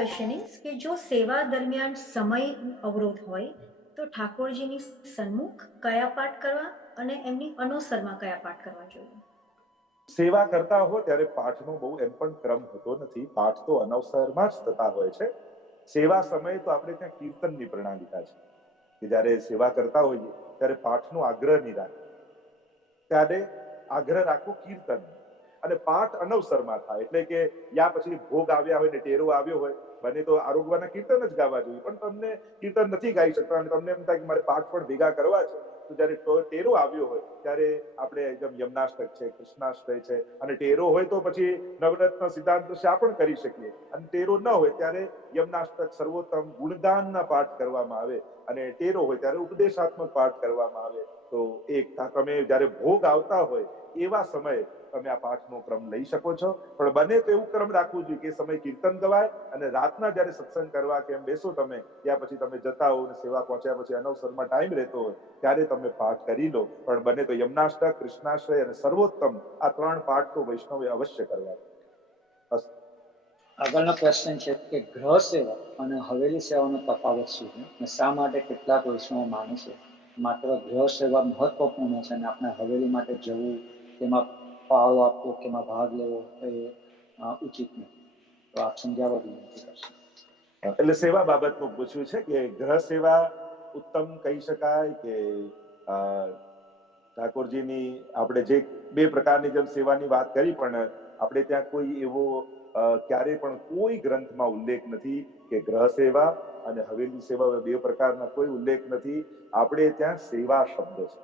Question is કે જો સેવા દરમિયાન સમય અવરોધ હોય તો ઠાકોરજીની સન્મુખ કયા પાઠ કરવા અને એમની અનુસરમાં કયા પાઠ કરવા જોઈએ? સેવા કરતા હો ત્યારે પાઠનો બહુ એમ પણ ક્રમ હોતો નથી. પાઠ તો અનવસરમાં જ થતા હોય છે. સેવા સમયે તો આપણે ત્યાં કીર્તનની પ્રણાલિકા છે કે જ્યારે સેવા કરતા હોઈએ ત્યારે પાઠનો આગ્રહ નહીં રાખો, ત્યારે આગ્રહ રાખો કીર્તન, અને પાઠ અનવસરમાં થાય. એટલે કે યા પછી ભોગ આવ્યા હોય ને ટેરો આવ્યો હોય, બને તો આરોગવાના કીર્તન જ ગાવા જોઈએ, પણ તમને કીર્તન નથી ગાઈ શકતા અને તમને એમ થાય કે મારે પાઠ પણ ભેગા કરવા છે, તો જયારે ટેરો આવ્યો હોય ત્યારે આપણે એકદમ યમનાષ્ટક છે, કૃષ્ણાષ્ટક છે, અને ટેરો હોય તો પછી નવરત્ન સિદ્ધાંત શા પણ કરી શકીએ, અને ટેરો ન હોય ત્યારે યમનાષ્ટક સર્વોત્તમ ગુણગાનના પાઠ કરવામાં આવે, અને ટેરો હોય ત્યારે ઉપદેશાત્મક પાઠ કરવામાં આવે. તો એક તમે જયારે ભોગ આવતા હોય એવા સમયે તમે આ પાઠનો ક્રમ લઈ શકો છો. પણ બને તો એવું ક્રમ રાખવું જોઈએ કે સમય કીર્તન ગવાય, અને રાતના જયારે સત્સંગ કરવા કેમ બેસો તમે, ત્યાં પછી તમે જતા હો અને સેવા પહોંચ્યા પછી અનવસરમાં ટાઈમ રહેતો હોય ત્યારે તમે પાઠ કરી લો. પણ બને તો યમનાષ્ટક, કૃષ્ણાશ્રય અને સર્વોત્તમ આ 3 પાઠ તો વૈષ્ણવે અવશ્ય કરવા. આગળનો ક્વેશ્ચન છે કે ગ્રહ સેવા અને હવેલી સેવાનો તફાવત શું છે, અને શા માટે કેટલાક વૈષ્ણવો માને છે માત્ર ગ્રહ સેવા મહત્વપૂર્ણ છે અને આપણે હવેલી માટે જવું, તેમાં ફાળો આપવો, તેમાં ભાગ લેવો એ ઉચિત નથી? તો આપ સમજાવવા વિનંતી કરશો. એટલે સેવા બાબતનું પૂછ્યું છે કે ગ્રહ સેવા ઉત્તમ કહી શકાય કે ઠાકોરજીની આપણે જે 2 પ્રકારની જેમ સેવાની વાત કરી, પણ આપણે ત્યાં કોઈ એવો ક્યારેય પણ કોઈ ગ્રંથમાં ઉલ્લેખ નથી કે ગ્રહ સેવા અને હવેલી સેવા 2 પ્રકારના કોઈ ઉલ્લેખ નથી. આપણે ત્યાં સેવા શબ્દ છે,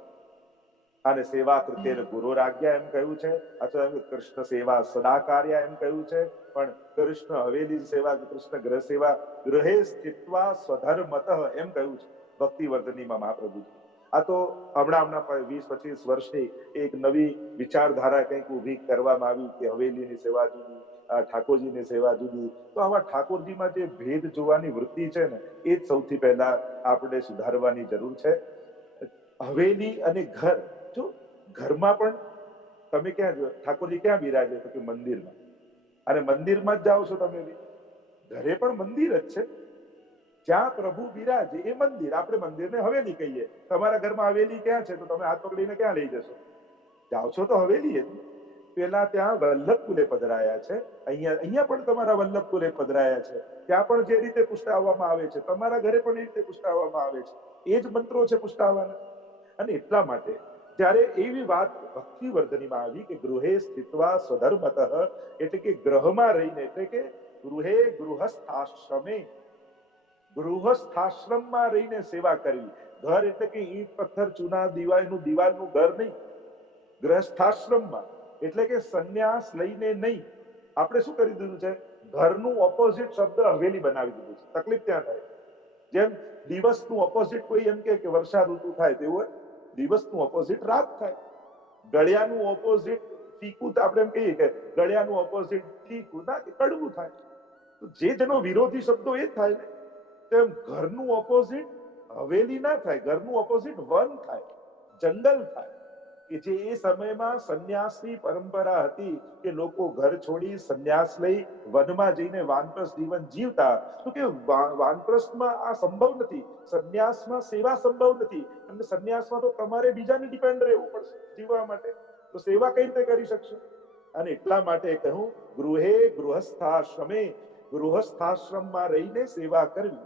અને સેવા કૃત્ય ગુરુરાજ્ઞા એમ કહ્યું છે, અથવા કૃષ્ણ સેવા સદા કાર્ય એમ કહ્યું છે. પણ કૃષ્ણ હવેલી સેવા, કૃષ્ણ ગ્રહ સેવા ગૃહે સ્થિત્વા સ્વધર્મતઃ એમ કહ્યું છે ભક્તિવર્ધનીમાં મહાપ્રભુજી. આ તો હમણાં 20-25 વર્ષથી એક નવી વિચારધારા કંઈક ઊભી કરવામાં આવી કે હવેલીની સેવા જુદી, ઠાકોરજીની સેવા જુદી. તો આવા ઠાકોરજીમાં જે ભેદ જોવાની વૃત્તિ છે ને, એ જ સૌથી પહેલા આપણે સુધારવાની જરૂર છે. હવેલી અને ઘર, જો ઘરમાં પણ તમે ક્યાં ઠાકોરજી ક્યાં બિરાજે તો કે મંદિરમાં, અને મંદિરમાં જ જાઓ છો તમે બી, ઘરે પણ મંદિર જ છે. જ્યાં પ્રભુ બિરાજે એ મંદિર, આપણે મંદિરને હવેલી કહીએ. તમારા ઘરમાં હવેલી ક્યાં છે તો તમે હાથ પકડીને ક્યાં લઈ જશો? જાઓ છો તો હવેલી જ. પેલા ત્યાં વલ્લભકુલે પધરાયા છે, અહીંયા પણ તમારા વલ્લભકુલે પધરાયા છે. ત્યાં પણ જે રીતે પુષ્ટાવવામાં આવે છે, તમારા ઘરે પણ એ રીતે પુષ્ટાવવામાં આવે છે. એ જ મંત્રો છે પુષ્ટાવવાના. અને એટલા માટે જ્યારે એવી વાત ભક્તિવર્ધનીમાં આવી કે ગૃહે સ્થિત્વા સ્વધર્મતઃ, એટલે કે ગ્રહમાં રહીને, એટલે કે ગૃહે ગૃહસ્થાશ્રમે, ગૃહસ્થાશ્રમમાં રહીને સેવા કરવી. ઘર એટલે કે ઈંટ પથ્થર ચૂના દિવાલનું ઘર નહીં, ગૃહસ્થાશ્રમમાં એટલે કે સંન્યાસ લઈને નહીં. આપણે શું કરી દીધું છે, ઘરનું ઓપોઝિટ શબ્દ હવેલી બનાવી દીધું છે. તકલીફ ત્યાં થાય. જેમ દિવસનું ઓપોઝિટ કોઈ એમ કે વર્ષા ઋતુ થાય તેવું દિવસનું ઓપોઝિટ રાત થાય. ગળ્યાનું ઓપોઝિટ ફીકું, તો આપણે એમ કહીએ કે ગળ્યાનું ઓપોઝિટ ફીકું ના, કડવું થાય. તો જેનો વિરોધી શબ્દો એ જ થાય ને. તેમ ઘરનું ઓપોઝિટ હવેલી ના થાય, ઘરનું ઓપોઝિટ વન થાય, જંગલ થાય. કે જે એ સમયમાં સંન્યાસની પરંપરા હતી કે લોકો ઘર છોડી સંન્યાસ લઈ વનમાં જઈને વાનપ્રસ્થ જીવન જીવતા. તો કે વાનપ્રસ્થમાં આ સંભવ નથી, સંન્યાસમાં સેવા સંભવ નથી, અને સંન્યાસમાં તો તમારે બીજાને ડિપેન્ડ રહેવું પડશે જીવવા માટે. તો સેવા કઈ રીતે કરી શકશો? અને એટલા માટે કહું ગૃહે ગૃહસ્થાશ્રમે, ગૃહસ્થાશ્રમમાં રહીને સેવા કરવી,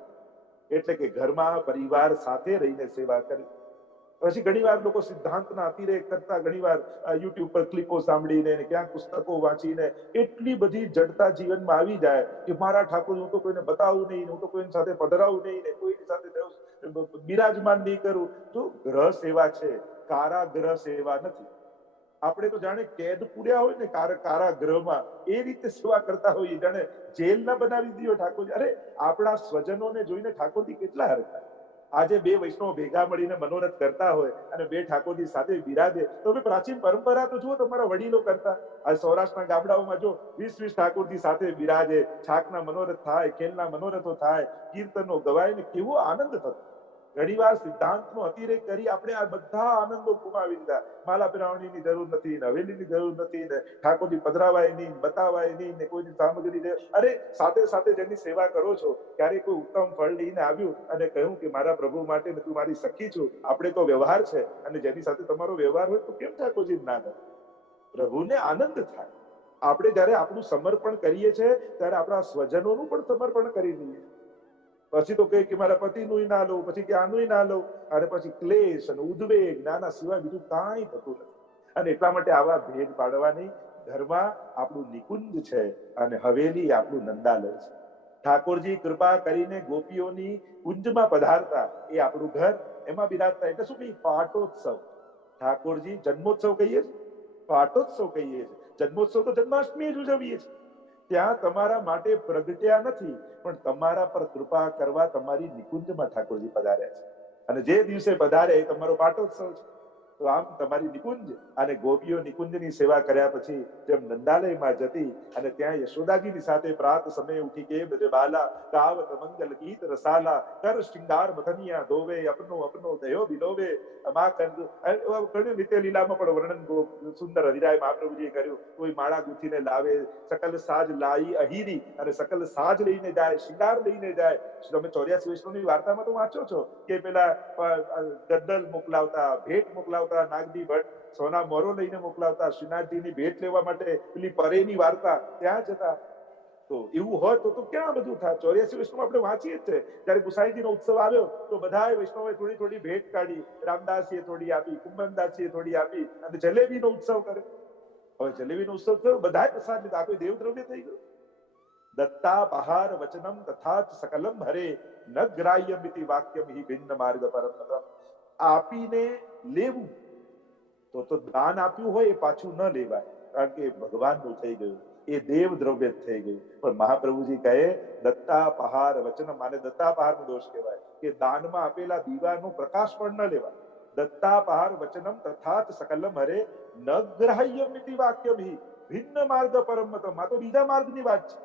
એટલે કે ઘરમાં પરિવાર સાથે રહીને સેવા કરવી. પછી ઘણી વાર લોકો સિદ્ધાંતના અતિરેક કરતા, ઘણી વાર યુટ્યુબ પર ક્લિપો સાંભળીને, ક્યાંક પુસ્તકો વાંચીને એટલી બધી જડતા જીવનમાં આવી જાય કે મારા ઠાકોર હું તો કોઈને બતાવું નહીં, હું તો કોઈની સાથે પધરાવું નહીં, ને કોઈની સાથે બિરાજમાન નહીં કરું. તો ગ્રહ સેવા છે, કારાગ્રહ સેવા નથી. આપણે તો જાણે કેદ પૂર્યા હોય ને કારાગ્રહમાં, એ રીતે સેવા કરતા હોઈએ, જાણે જેલ ના બનાવી દીધો ઠાકોરજી. અરે આપણા સ્વજનોને જોઈને ઠાકોરજી કેટલા હરખાય. આજે 2 વૈષ્ણવ ભેગા મળીને મનોરથ કરતા હોય અને 2 ઠાકોરજી સાથે બિરાજે, તો હવે પ્રાચીન પરંપરા તો જુઓ તમારા વડીલો કરતા. આ સૌરાષ્ટ્રના ગામડાઓમાં જો 20-20 ઠાકોરજી સાથે બિરાજે, છાકના મનોરથ થાય, ખેલના મનોરથો થાય, કીર્તનો ગવાય, ને કેવો આનંદ થતો. ઘણીવાર સિદ્ધાંતનો અતિરેક કરી આપણે આ બધા આનંદો ગુમાવી દીધા. માલા પહેરાવણીની જરૂર નથી ને હવેલીની જરૂર નથી ને ઠાકોરજી પધરાવાય નહીં, બતાવાય નહીં ને કોઈની સામગ્રી દે. અરે સાથે સાથે જેની સેવા કરો છો, ક્યારેક કોઈ ઉત્તમ ફળ લઈને આવ્યું અને કહ્યું કે મારા પ્રભુ માટે તું મારી સખી છું, આપણે તો વ્યવહાર છે અને જેની સાથે તમારો વ્યવહાર હોય તો કેમ ઠાકોરજી ના કરે? પ્રભુને આનંદ થાય. આપણે જયારે આપણું સમર્પણ કરીએ છીએ ત્યારે આપણા સ્વજનોનું પણ સમર્પણ કરી દઈએ. પછી તો કે મારા પતિનું ના લઉં, પછી કે આનું ના લઉં, અને પછી ક્લેશ અને ઉદ્વેગ નાના સિવાય બીજું કાંઈ થતું નથી. અને એટલા માટે આવા ભેદ પાડવાની, ઘરમાં આપણું નિકુંજ છે અને હવેલી આપણું નંદાલય છે. ઠાકોરજી કૃપા કરીને ગોપીઓની કુંજમાં પધારતા, એ આપણું ઘર, એમાં બિરાજતા. એટલે શું કહીએ? પાટોત્સવ. ઠાકોરજી જન્મોત્સવ કહીએ છીએ, પાટોત્સવ કહીએ છીએ. જન્મોત્સવ તો જન્માષ્ટમી જ ઉજવીએ છીએ. ત્યાં તમારા માટે પ્રગટ્યા નથી, પણ તમારા પર કૃપા કરવા તમારી નિકુંજમાં ઠાકોરજી પધાર્યા છે. અને જે દિવસે પધારે એ તમારો પાટોત્સવ છે. તો આમ તમારી નિકુંજ અને ગોપીઓ નિકુંજની સેવા કર્યા પછી જેમ નંદાલયમાં જતી અને ત્યાં યશોદાજીની સાથે પ્રાત સમય ઉઠી કે બધે બાલા ગાવત મંગલ ગીત રસાલા કર શૃંગાર મથનિયા ધોવે અપનો અપનો દયો બિલોવે. ઘણી રીતે લીલામાં પણ વર્ણન સુંદર હરિરાય મહાપ્રભુજીએ કર્યું. કોઈ માળા ગૂંથીને લાવે, સકલ સાજ લાઈ અહીરી, અને સકલ સાજ લઈને જાય, શિંગાર લઈને જાય. તમે 84 વૈષ્ણવની વાર્તામાં તો વાંચો છો કે પેલા ગદ્દલ મોકલાવતા, ભેટ મોકલાવતા, નાગજી ભટ્ટ સોના મોરો લઈને મોકલાવતા, શ્રીનાથજીની ભેટ લેવા માટે પેલી પરેની વાર્તા, ત્યાં જતા. તો એવું હોય તો ક્યાં બધું થાય? 84 વૈષ્ણવ આપણે વાંચીએ જ છે. જયારે ગુસાઈજીનો ઉત્સવ આવ્યો તો બધા વૈષ્ણવોએ થોડી થોડી ભેટ કાઢી. રામદાસીએ થોડી આપી, કુંભનદાસીએ થોડી આપી, અને જલેબીનો ઉત્સવ કર્યો. હવે જલેબીનો ઉત્સવ થયો, બધાએ પ્રસાદ લીધા. કોઈ દેવદ્રવ્ય થઈ ગયું? દત્તા પહાર વચનમ તથા સકલમ હરે ન ગ્રાહ્યમિતિ વાક્યમ હિ ભિન્ન માર્ગ પરમ. આપીને લેવું તો દાન આપ્યું હોય એ પાછું ન લેવાય, કારણ કે ભગવાનનું થઈ ગયું, એ દેવ દ્રવ્ય થઈ ગયું. પણ મહાપ્રભુજી કહે દત્તા પહાર વચનમ, આને દત્તા પહારનો દોષ કહેવાય કે દાનમાં આપેલા દીવાનો પ્રકાશ પણ ન લેવાય. દત્તા પહાર વચનમ તથા સકલમ હરે ન ગ્રાહ્યમિતિ વાક્યમ હિ ભિન્ન માર્ગ પરમ. આ તો બીજા માર્ગની વાત છે.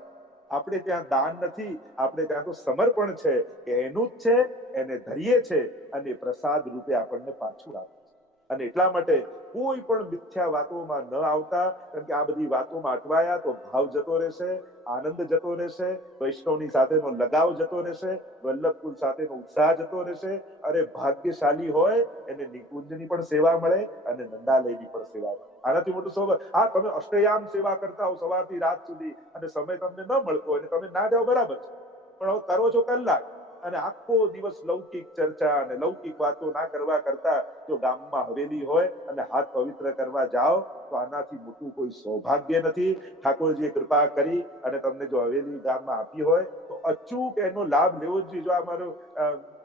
આપણે ત્યાં દાન નથી, આપણે ત્યાં તો સમર્પણ છે, એનું જ છે, એને ધરીએ છે અને પ્રસાદ રૂપે આપણને પાછું આપે છે. અને એટલા માટે કોઈ પણ મિથ્યા વાતોમાં ન આવતા, કારણ કે આ બધી વાતોમાં અટવાયા તો ભાવ જતો રહેશે, આનંદ જતો રહેશે, વૈષ્ણવની સાથેનો લગાવ જતો રહેશે, વલ્લભકુલ સાથેનો ઉત્સાહ જતો રહેશે. અરે ભાગ્યશાળી હોય એને નિકુંજની પણ સેવા મળે અને નંદાલયની પણ સેવા મળે. આનાથી મોટું સૌભાગ્ય. હા, તમે અષ્ટયામ સેવા કરતા હો સવારથી રાત સુધી અને સમય તમને ન મળતો હોય અને તમે ના જાઓ બરાબર છે, પણ હવે કરો છો કલાક અને આખો દિવસ લૌકિક ચર્ચા અને લૌકિક વાતો ના કરવા કરતા જો ગામમાં હવેલી હોય અને હાથ પવિત્ર કરવા જાઓ તો આનાથી મોટું કોઈ સૌભાગ્ય નથી. ઠાકોરજીએ કૃપા કરી અને તમને જો હવેલી ગામમાં આપી હોય તો અચૂક એનો લાભ લેવો જ જોઈએ. જો અમારું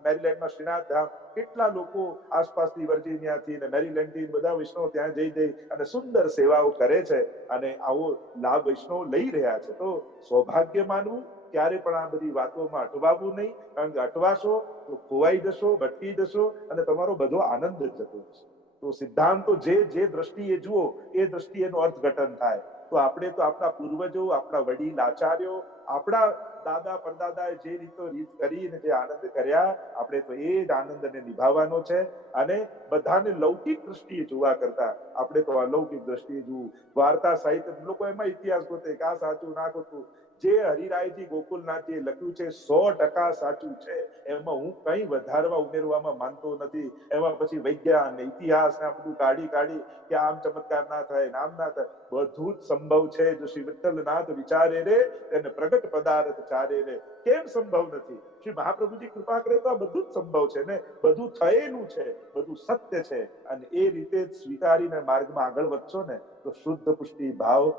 મેરીલેન્ડમાં શ્રીનાથ ધામ, કેટલા લોકો આસપાસની વર્જિનિયાથી અને મેરીલેન્ડથી બધા વૈષ્ણવ ત્યાં જઈ અને સુંદર સેવાઓ કરે છે અને આવો લાભ વૈષ્ણવ લઈ રહ્યા છે. તો સૌભાગ્ય માનવું, ક્યારે પણ આ બધી વાતોમાં અટવાવું નહીં, કારણ કે અટવાશો તો ખોવાઈ જશો, ભટકી જશો અને તમારો બધો આનંદ જ જતો જશે. તો સિદ્ધાંતો જે દ્રષ્ટિએ જુઓ એ દ્રષ્ટિએનું અર્થઘટન થાય. તો આપણે તો આપણા પૂર્વજો, આપણા વડીલ આચાર્યો, આપણા દાદા પરદાદાએ જે રીત કરીને જે આનંદ કર્યા, આપણે તો એ જ આનંદને નિભાવવાનો છે. અને બધાને લૌકિક દ્રષ્ટિએ જોવા કરતા આપણે તો અલૌકિક દ્રષ્ટિએ જોવું. વાર્તા સાહિત્ય લોકો એમાં ઇતિહાસ ગોતે કે આ સાચું ના ખોટું. જે હરિરાયજી ગોકુલનાથજીએ લખ્યું છે 100% સાચું છે, એમાં હું કઈ વધારવા ઉમેરવામાં માનતો નથી. એમાં પછી વૈજ્ઞાન ને ઇતિહાસ ને આ બધું કાઢી કે આમ ચમત્કાર ના થાય, નામ ના થાય, બધું જ સંભવ છે. જો શ્રી વિઠ્ઠલનાથ વિચારે રે એને પ્રગટ પદાર્થ ચારે રે. કેમ સંભવ નથી? શ્રી મહાપ્રભુજી કૃપા કરે તો આ બધું જ સંભવ છે ને, બધું થયેલું છે, બધું સત્ય છે. અને એ રીતે સ્વીકારીને માર્ગમાં આગળ વધશો ને તો શુદ્ધ પુષ્ટિ ભાવ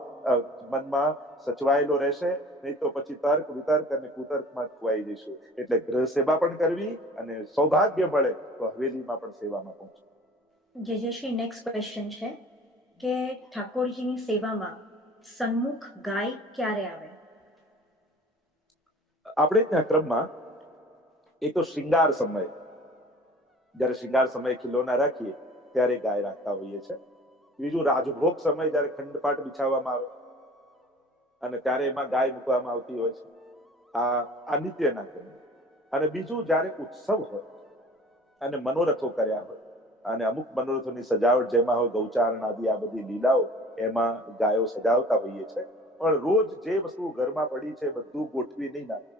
મનમાં સચવાયેલો રહેશે. નહીં તો પછી તર્ક વિતર્ક અને કુતર્કમાં ખોવાઈ જઈશું. એટલે ગૃહ સેવા પણ કરવી અને સૌભાગ્ય મળે તો હવેલીમાં પણ સેવામાં પહોંચવું. જેજેશ્રી, નેક્સ્ટ ક્વેશ્ચન છે કે ઠાકોરજીની સેવામાં સન્મુખ ગાય ક્યારે આવે? આપણે ત્યાં ક્રમમાં એક તો શૃંગાર સમય, જયારે શૃંગાર સમય ખીલોના રાખીએ ત્યારે ગાય રાખતા હોઈએ છે. બીજું રાજભોગ સમય, જયારે ખંડપાટ બિછાવવામાં આવે અને ત્યારે એમાં ગાય મૂકવામાં આવતી હોય છે. આ નિત્યના ક્રમ. અને બીજું જયારે ઉત્સવ હોય, અને મનોરથો કર્યા હોય, અને અમુક મનોરથોની સજાવટ જેમાં હોય ગૌચારણ આદિ આ બધી લીલાઓ, એમાં ગાયો સજાવતા હોઈએ છે. પણ રોજ જે વસ્તુ ઘરમાં પડી છે બધું ગોઠવી નહીં નાખે.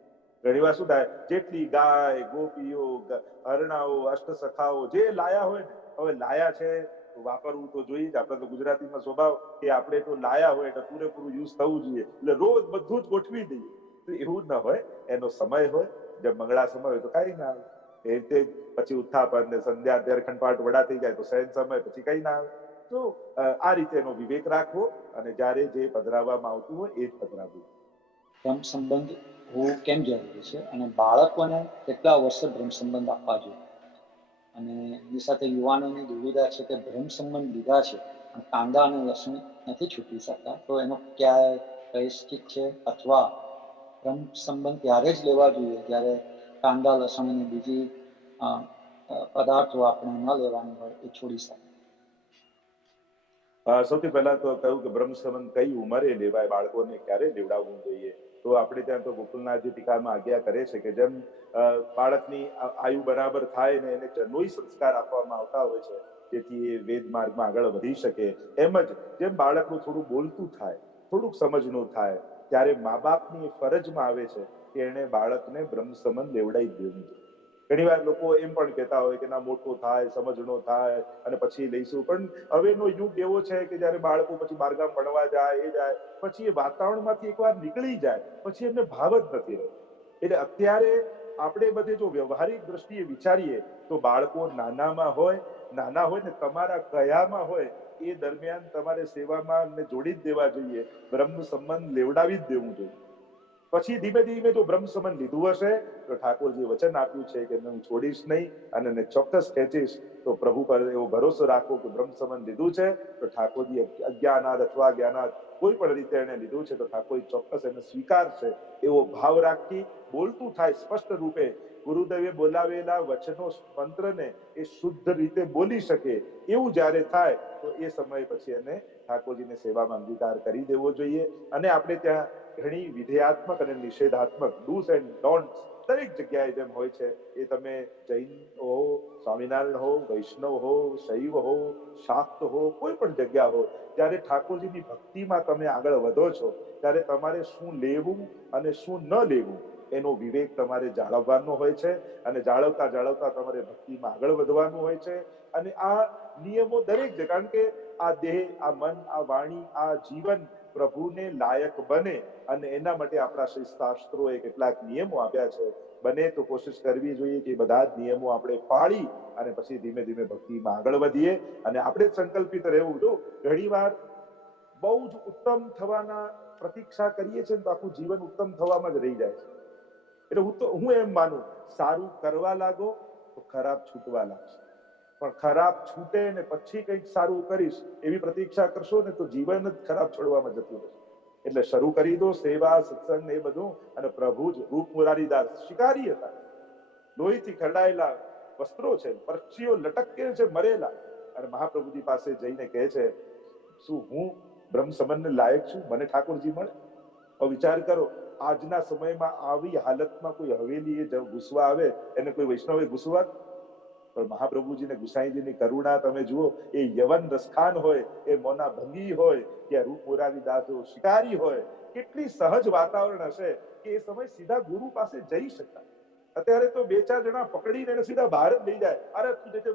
ઘણી વાર શું થાય, જેટલી ગાય ગોપીઓ હરણાઓ અષ્ટસખાઓ જે લાયા હોય ને, હવે લાયા છે વાપરવું તો જોઈએ જ. આપણે તો ગુજરાતીમાં સ્વભાવ કે આપણે તો લાયા હોય એટલે પૂરેપૂરું યુઝ થવું જોઈએ, એટલે રોજ બધું જ ગોઠવી દઈએ. તો એવું ન હોય, એનો સમય હોય. જેમ મંગળા સમય હોય તો કઈ ના આવે, એ રીતે પછી ઉત્થાપન ને સંધ્યા ત્યારે પાઠ વડા થઈ જાય તો શયન સમય પછી કઈ ના આવે. તો આ રીતે એનો વિવેક રાખવો અને જ્યારે જે પધરાવવામાં આવતું હોય એ જ પધરાવવું. બ્રહ્મ સંબંધ હોવું કેમ જરૂરી છે અને બાળકોને કેટલા વર્ષે બ્રહ્મ સંબંધ આપવા જોઈએ? અને એની સાથે યુવાનોની દુવિધા છે કે બ્રહ્મ સંબંધ લીધા છે અને કાંદા અને લસણ નથી છૂટી શકતા, તો એનો ક્યાં પ્રાયશ્ચિત છે? અથવા બ્રહ્મ સંબંધ ત્યારે જ લેવા જોઈએ જ્યારે કાંદા લસણ અને બીજી પદાર્થો આપણે ન લેવાની હોય એ છોડી શકે. સૌથી પહેલા તો કહ્યું કે બ્રહ્મ સંબંધ કઈ ઉંમરે લેવાય, બાળકોને ક્યારે લેવડાવવું જોઈએ. તો આપણે ત્યાં તો ગોકુલનાથજી ટીકામાં આજ્ઞા કરે છે કે જેમ બાળકની આયુ બરાબર થાય ને એને જનોઈ સંસ્કાર આપવામાં આવતા હોય છે જેથી એ વેદ માર્ગમાં આગળ વધી શકે, એમ જ જેમ બાળકનું થોડું બોલતું થાય, થોડુંક સમજનું થાય, ત્યારે મા બાપની ફરજમાં આવે છે કે એને બાળકને બ્રહ્મ સંબંધ લેવડાવી દેવું જોઈએ. ઘણી વાર લોકો એમ પણ કહેતા હોય કે ના મોટો થાય, સમજણો થાય અને પછી લઈશું. પણ હવેનો યુગ એવો છે કે જયારે બાળકો પછી બારગામ ભણવા જાય, એ જાય પછી એ વાતાવરણમાંથી એકવાર નીકળી જાય પછી એમને ભાવ જ નથી રહ્યો. એટલે અત્યારે આપણે બધે જો વ્યવહારિક દ્રષ્ટિએ વિચારીએ તો બાળકો નાના હોય ને તમારા કયામાં હોય એ દરમિયાન તમારે સેવામાં જોડી જ દેવા જોઈએ, બ્રહ્મ સંબંધ લેવડાવી જ દેવું જોઈએ. પછી ધીમે ધીમે જો બ્રહ્મ સંબંધ લીધું હશે તો ઠાકોરજી વચન આપ્યું છે કે હું છોડીશ નહીં અને એને ચોક્કસ ખેંચીશ. તો પ્રભુ પર એવો ભરોસો રાખો કે બ્રહ્મ સંબંધ લીધું છે તો ઠાકોરજી અજ્ઞાનાદ અથવા જ્ઞાનાદ કોઈ પણ રીતે એને લીધું છે તો ઠાકોરજી ચોક્કસ એને સ્વીકારશે, એવો ભાવ રાખી બોલતું થાય સ્પષ્ટ રૂપે. ગુરુદેવે બોલાવેલા વચનો મંત્રને એ શુદ્ધ રીતે બોલી શકે એવું જ્યારે થાય તો એ સમય પછી એને ઠાકોરજીની સેવામાં અંગીકાર કરી દેવો જોઈએ. અને આપણે ત્યાં ઘણી વિધેયાત્મક અને નિષેધાત્મક ડૂઝ એન્ડ ડોન્ટ્સ દરેક જગ્યાએ જેમ હોય છે, એ તમે જૈન હો, સ્વામિનારાયણ હો, વૈષ્ણવ હો, શૈવ હો, શાક્ત હો, કોઈ પણ જગ્યા હો, ત્યારે ઠાકોરજીની ભક્તિમાં તમે આગળ વધો છો ત્યારે તમારે શું લેવું અને શું ન લેવું એનો વિવેક તમારે જાળવવાનો હોય છે. અને જાળવતા જાળવતા તમારે ભક્તિમાં આગળ વધવાનું હોય છે. અને આ નિયમો દરેક છે, કારણ કે આ દેહ, આ મન, આ વાણી, આ જીવન પ્રભુને લાયક બને અને એના માટે આપણા શ્રી શાસ્ત્રોએ કેટલાક નિયમો આપ્યા છે. બને તો કોશિશ કરવી જોઈએ કે બધા જ નિયમો આપણે પાળી અને પછી ધીમે ધીમે ભક્તિમાં આગળ વધીએ. અને આપણે સંકલ્પિત રહેવું. જો ઘણી વાર બહુ જ ઉત્તમ થવાના પ્રતીક્ષા કરીએ છીએ તો આખું જીવન ઉત્તમ થવામાં જ રહી જાય છે. એટલે હું એમ માનું, સારું કરવા લાગો તો ખરાબ છૂટવા લાગશે, પણ ખરાબ છૂટે ને પછી કંઈક સારું કરીશ એવી પ્રતીક્ષા કરશો ને તો જીવન જ ખરાબ છોડવામાં જતું રહેશે. એટલે શરૂ કરી દો સેવા, સત્સંગ એ બધું. અને પ્રભુ જ રૂપ મુરારીદાસ શિકારી હતા, લોહીથી ખરડાયેલા વસ્ત્રો છે, પક્ષીઓ લટકે છે મરેલા, અને મહાપ્રભુજી પાસે જઈને કહે છે શું હું બ્રહ્મ સંબંધને લાયક છું, મને ઠાકોરજી મળે? તો વિચાર કરો, આજના સમયમાં આવી હાલતમાં કોઈ હવેલીએ ઘૂસવા આવે એને કોઈ વૈષ્ણવે ઘૂસવા? પણ મહાપ્રભુજીને ગુસાઈજીની કરુણા તમે જુઓ. એ યવન રસખાન હોય, એ મોના ભંગી હોય, કે રૂપ મુરારીદાસ શિકારી હોય, કેટલી સહજ વાતાવરણ હશે કે એ સમય સીધા ગુરુ પાસે જઈ શકતા. અત્યારે તો બે ચાર જણા પકડીને એને સીધા બહાર જ લઈ જાય. અરે તું જે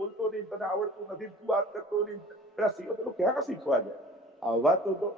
બોલતો નહીં, તને આવડતું નથી, તું વાત કરતો નહીં, પેલો ક્યાં શીખવા જાય? આવા તો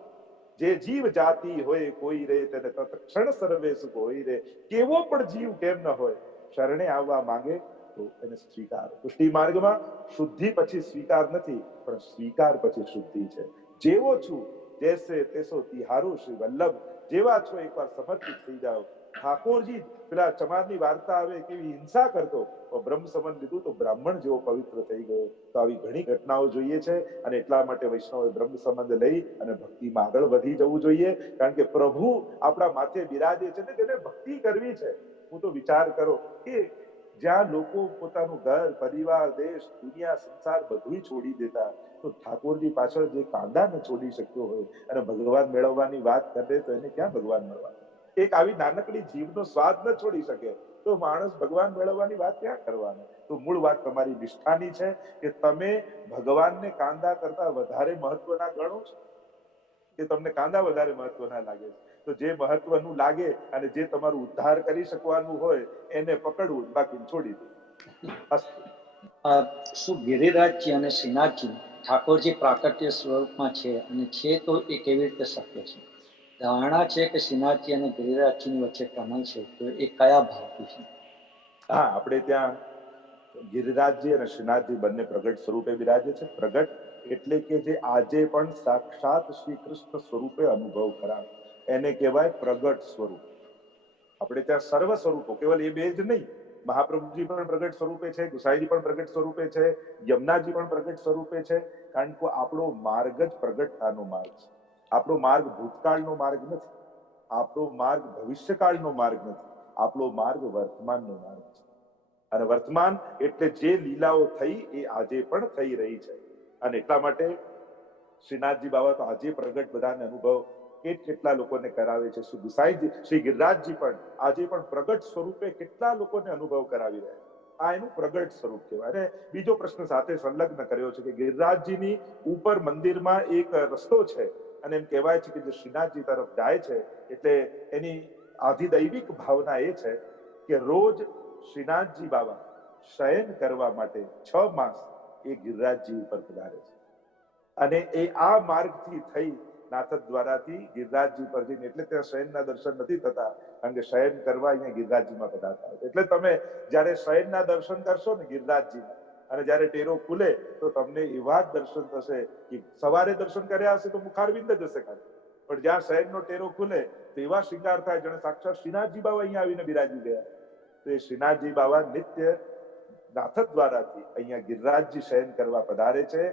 જે જીવ જાતિ હોય કોઈ રે તેને તત્ક્ષણ સર્વે સુખ હોય રે. કેવો પણ જીવ કેમ ન હોય, શરણે આવવા માંગે તો એને સ્વીકાર. પુષ્ટિ માર્ગમાં શુદ્ધિ પછી સ્વીકાર નથી, પણ સ્વીકાર પછી શુદ્ધિ છે. જેવો છું જૈસે તેસો તિહારો શ્રી વલ્લભ. જેવા છો એકવાર સમર્પિત થઈ જાઓ. ઠાકોરજી પેલા ચમારની વાર્તા આવે કેવી હિંસા કરતો, બ્રહ્મ સંબંધ લીધું તો બ્રાહ્મણ જેવો પવિત્ર થઈ ગયો. તો આવી ઘણી ઘટનાઓ જોઈએ છે અને એટલા માટે વૈષ્ણવે બ્રહ્મ સંબંધ લઈ અને ભક્તિમાં આગળ વધી જવું જોઈએ. કારણ કે પ્રભુ આપણા માથે બિરાજે છે ને તેને ભક્તિ કરવી છે. હું તો વિચાર કરો કે જ્યાં લોકો પોતાનું ઘર, પરિવાર, દેશ, દુનિયા, સંસાર બધું છોડી દેતા, તો ઠાકોરજી પાછળ જે કાંદા ન છોડી શક્યો હોય અને ભગવાન મેળવવાની વાત કરે તો એને ક્યાં ભગવાન મળવા? એક આવી નાનકડી જીવનો સ્વાદ ન છોડી શકે તો માણસ ભગવાન મેળવવાની વાત ક્યાં કરવાની? તો મૂળ વાત તમારી નિષ્ઠાની છે કે તમે ભગવાનને કાંદા કરતા વધારે મહત્વના ગણો છો, કે તમને કાંદા વધારે મહત્વના લાગે છે? તો જે મહત્વનું લાગે અને જે તમારું ઉદ્ધાર કરી શકવાનું હોય એને પકડવું, બાકી છોડી દો. શું ગિરિરાજજી અને શ્રીનાથજી ઠાકોરજી પ્રાકટ્ય સ્વરૂપમાં છે, અને છે તો એ કેવી રીતે શક્ય છે? ધારણા છે કે શ્રીનાથજી અને ગિરિરાજજીની વચ્ચે કમળ છે, તો એ કયા ભાવથી છે? હા, આપણે ત્યાં ગિરિરાજજી અને શ્રીનાથજી બંને પ્રગટ સ્વરૂપે બિરાજે છે. પ્રગટ એટલે કે જે આજે પણ સાક્ષાત શ્રી કૃષ્ણ સ્વરૂપે અનુભવ કરાવે એને કહેવાય પ્રગટ સ્વરૂપ. આપણે ત્યાં સર્વ સ્વરૂપો, કેવલ એ બે જ નહીં, મહાપ્રભુજી પણ પ્રગટ સ્વરૂપે છે, ગુસાઈજી પણ પ્રગટ સ્વરૂપે છે, યમુનાજી પણ પ્રગટ સ્વરૂપે છે. કારણ કે આપણો માર્ગ જ પ્રગટતાનો માર્ગ છે. આપણો માર્ગ ભૂતકાળનો માર્ગ નથી, આપણો માર્ગ ભવિષ્યકાળનો માર્ગ નથી, આપણો માર્ગ વર્તમાનનો માર્ગ છે. અને વર્તમાન એટલે જે લીલાઓ થઈ એ આજે પણ થઈ રહી છે. અને એટલા માટે શ્રીનાથજી બાબા તો આજે પ્રગટ બધાને અનુભવ કેટલા લોકોને કરાવે છે. શ્રી ગુસાઈજી, શ્રી ગિરિરાજજી પણ આજે પણ પ્રગટ સ્વરૂપે કેટલા લોકોને અનુભવ કરાવી રહ્યા છે. આ એનું પ્રગટ સ્વરૂપ કહેવાય. અને બીજો પ્રશ્ન સાથે સંલગ્ન કર્યો છે કે ગિરિરાજજીની ઉપર મંદિરમાં એક રસ્તો છે, અને એમ કહેવાય છે કે જે શ્રીનાથજી તરફ જાય છે એટલે એની આધિદૈવિક ભાવના એ છે કે રોજ શ્રીનાથજી બાબા શયન કરવા માટે 6 માસ એ ગિરિરાજજી ઉપર પધારે છે. અને એ આ માર્ગથી થઈ નાથદ દ્વારાથી ગિરિરાજજી પર જઈને, એટલે ત્યાં શયનના દર્શન નથી થતા, કારણ કે શયન કરવા અહીંયા ગિરિરાજજીમાં પધારતા હોય. એટલે તમે જ્યારે શયનના દર્શન કરશો ને ગિરિરાજજીના, અને જ્યારે ટેરો ખુલે તો તમને એવા જ દર્શન થશે કે સવારે દર્શન કર્યા હશે તો મુખારવિંદ જ હશે ખાલી, પણ જ્યાં શયનનો ટેરો ખુલે તો એવા શૃંગાર થાય જાણે સાક્ષાત શ્રીનાથજી બાબા અહીંયા આવીને બિરાજી ગયા. તો એ શ્રીનાથજી બાબા નિત્ય નાથદ દ્વારાથી અહીંયા ગિરિરાજજી શયન કરવા પધારે છે.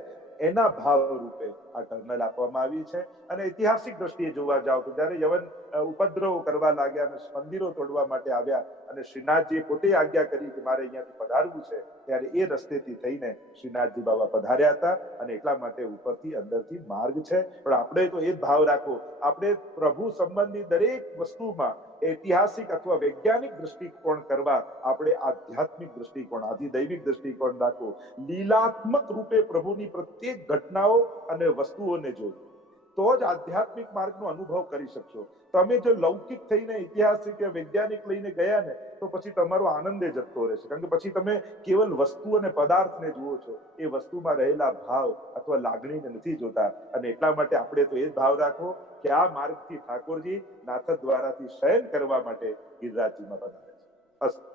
એના ભાવ રૂપે આ ટર્નલ આપવામાં આવી છે. અને ઐતિહાસિક દ્રષ્ટિએ જોવા જાવ તો જયારે યવન ઉપદ્રવ કરવા લાગ્યા અને મંદિરો તોડવા માટે આવ્યા અને શ્રીનાથજીએ પોતે આજ્ઞા કરી કે મારે અહીંયાથી પધારવું છે, ત્યારે એ રસ્તેથી થઈને શ્રીનાથજી બાબા પધાર્યા હતા. અને એટલા માટે ઉપરથી અંદરથી માર્ગ છે. પણ આપણે તો એ જ ભાવ રાખો, આપણે પ્રભુ સંબંધી દરેક વસ્તુમાં ઐતિહાસિક અથવા વૈજ્ઞાનિક દૃષ્ટિકોણ કરવા આપણે આધ્યાત્મિક દૃષ્ટિકોણ, આધિદૈવિક દૃષ્ટિકોણ રાખો. લીલાત્મક રૂપે પ્રભુની પ્રત્યેક ઘટનાઓ અને વસ્તુઓને જોઈ તો જ આધ્યાત્મિક માર્ગનો અનુભવ કરી શકશો. તમે જો લૌકિક થઈને ઐતિહાસિક કે વૈજ્ઞાનિક લઈને ગયા ને તો પછી તમારો આનંદે જતો રહેશે, કારણ કે પછી તમે કેવલ વસ્તુ અને પદાર્થને જુઓ છો, એ વસ્તુમાં રહેલા ભાવ અથવા લાગણીને નથી જોતા. અને એટલા માટે આપણે તો એ જ ભાવ રાખો કે આ માર્ગથી ઠાકોરજી નાથદ દ્વારાથી શયન કરવા માટે ગિરિરાજજીમાં પધારે છે. અસ્તુ.